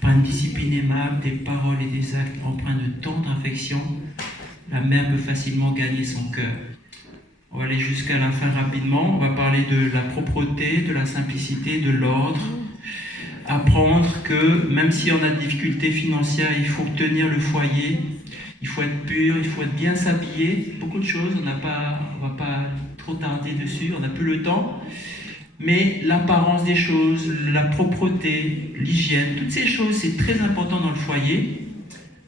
Par une discipline aimable, des paroles et des actes empreints de tendre affection, la mère peut facilement gagner son cœur. On va aller jusqu'à la fin rapidement. On va parler de la propreté, de la simplicité, de l'ordre. Apprendre que même si on a des difficultés financières, il faut tenir le foyer, il faut être pur, il faut être bien s'habiller. Beaucoup de choses, on ne va pas trop tarder dessus, on n'a plus le temps. Mais l'apparence des choses, la propreté, l'hygiène, toutes ces choses, c'est très important dans le foyer.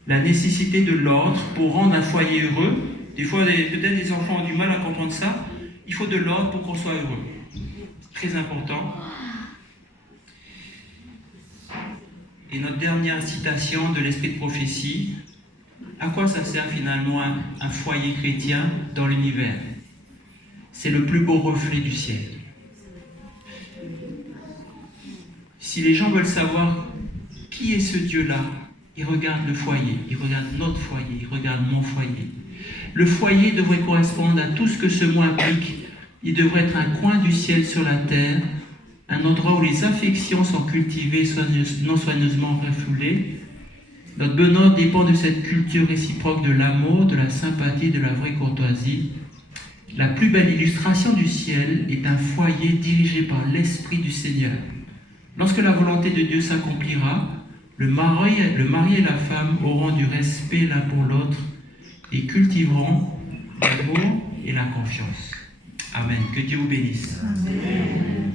La nécessité de l'ordre pour rendre un foyer heureux. Des fois, peut-être les enfants ont du mal à comprendre ça. Il faut de l'ordre pour qu'on soit heureux. C'est très important. Et notre dernière citation de l'esprit de prophétie. À quoi ça sert finalement un foyer chrétien dans l'univers? C'est le plus beau reflet du ciel. Si les gens veulent savoir qui est ce Dieu-là, ils regardent le foyer, ils regardent notre foyer, ils regardent mon foyer. Le foyer devrait correspondre à tout ce que ce mot implique. Il devrait être un coin du ciel sur la terre, un endroit où les affections sont cultivées, non soigneusement refoulées. Notre bonheur dépend de cette culture réciproque de l'amour, de la sympathie, de la vraie courtoisie. La plus belle illustration du ciel est un foyer dirigé par l'Esprit du Seigneur. Lorsque la volonté de Dieu s'accomplira, le mari et la femme auront du respect l'un pour l'autre et cultiveront l'amour et la confiance. Amen. Que Dieu vous bénisse. Amen.